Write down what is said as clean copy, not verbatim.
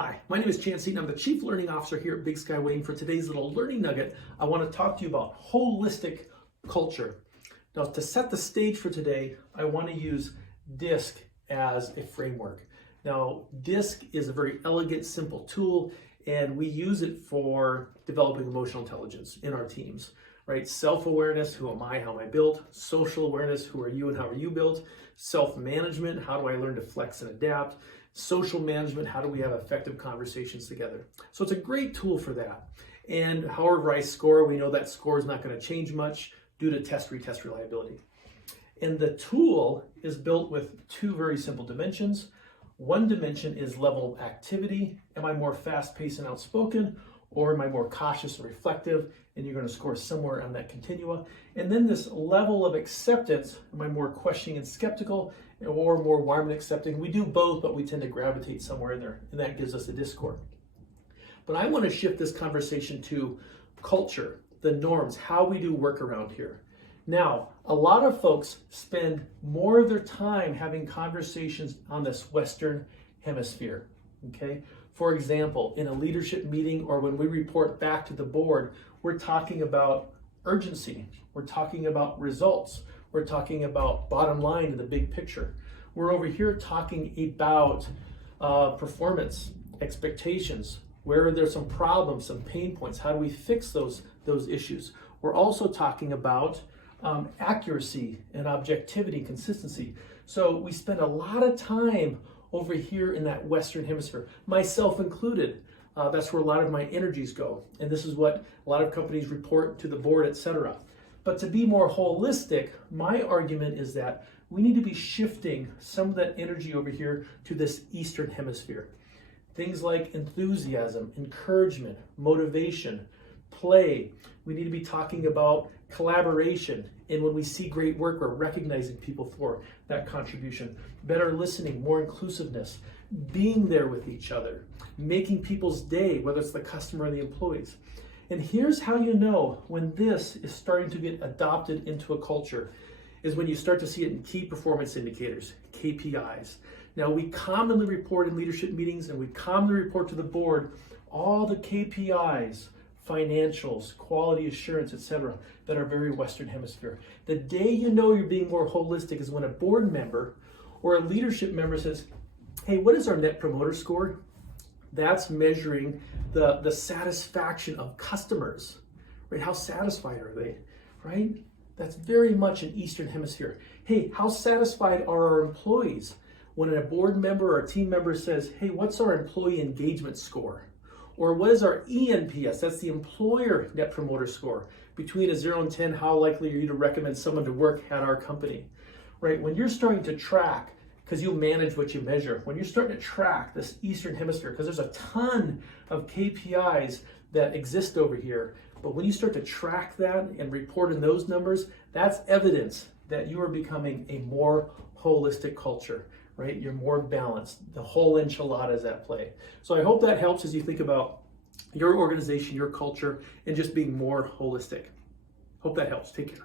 Hi, my name is Chance Seaton. I'm the Chief Learning Officer here at Big Sky Weighing. For today's little learning nugget, I want to talk to you about holistic culture. Now, to set the stage for today, I want to use DISC as a framework. Now, DISC is a very elegant, simple tool, and we use it for developing emotional intelligence in our teams, right? Self-awareness, who am I, how am I built? Social awareness, who are you and how are you built? Self-management, how do I learn to flex and adapt? Social management, how do we have effective conversations together? So it's a great tool for that. And however I score, we know that score is not going to change much due to test-retest reliability. And the tool is built with two very simple dimensions. One dimension is level of activity. Am I more fast-paced and outspoken, or am I more cautious and reflective? And you're going to score somewhere on that continua. And then this level of acceptance, am I more questioning and skeptical, or more warm and accepting? We do both, but we tend to gravitate somewhere in there, and that gives us a DISC score. But I want to shift this conversation to culture, the norms, how we do work around here. Now, a lot of folks spend more of their time having conversations on this Western hemisphere, okay? For example, in a leadership meeting or when we report back to the board, we're talking about urgency, we're talking about results, we're talking about bottom line in the big picture. We're over here talking about performance, expectations, where there's some problems, some pain points, how do we fix those issues? We're also talking about accuracy and objectivity, consistency. So we spend a lot of time over here in that Western hemisphere, myself included. That's where a lot of my energies go. And this is what a lot of companies report to the board, etc. But to be more holistic, my argument is that we need to be shifting some of that energy over here to this Eastern hemisphere. Things like enthusiasm, encouragement, motivation, play. We need to be talking about collaboration. And when we see great work, we're recognizing people for that contribution. Better listening, more inclusiveness, being there with each other, making people's day, whether it's the customer or the employees. And here's how you know when this is starting to get adopted into a culture, is when you start to see it in key performance indicators, KPIs. Now, we commonly report in leadership meetings and we commonly report to the board all the KPIs, financials, quality assurance, etc., that are very Western hemisphere. The day you know you're being more holistic is when a board member or a leadership member says, hey, what is our net promoter score? That's measuring the satisfaction of customers, right? How satisfied are they, right? That's very much an Eastern hemisphere. Hey, how satisfied are our employees? When a board member or a team member says, hey, what's our employee engagement score? Or what is our ENPS? That's the employer net promoter score. Between a 0 and 10, how likely are you to recommend someone to work at our company, right? When you're starting to track, because you manage what you measure, when you're starting to track this Eastern hemisphere, because there's a ton of KPIs that exist over here, but when you start to track that and report in those numbers, that's evidence that you are becoming a more holistic culture, right? You're more balanced. The whole enchilada is at play. So I hope that helps as you think about your organization, your culture, and just being more holistic. Hope that helps. Take care.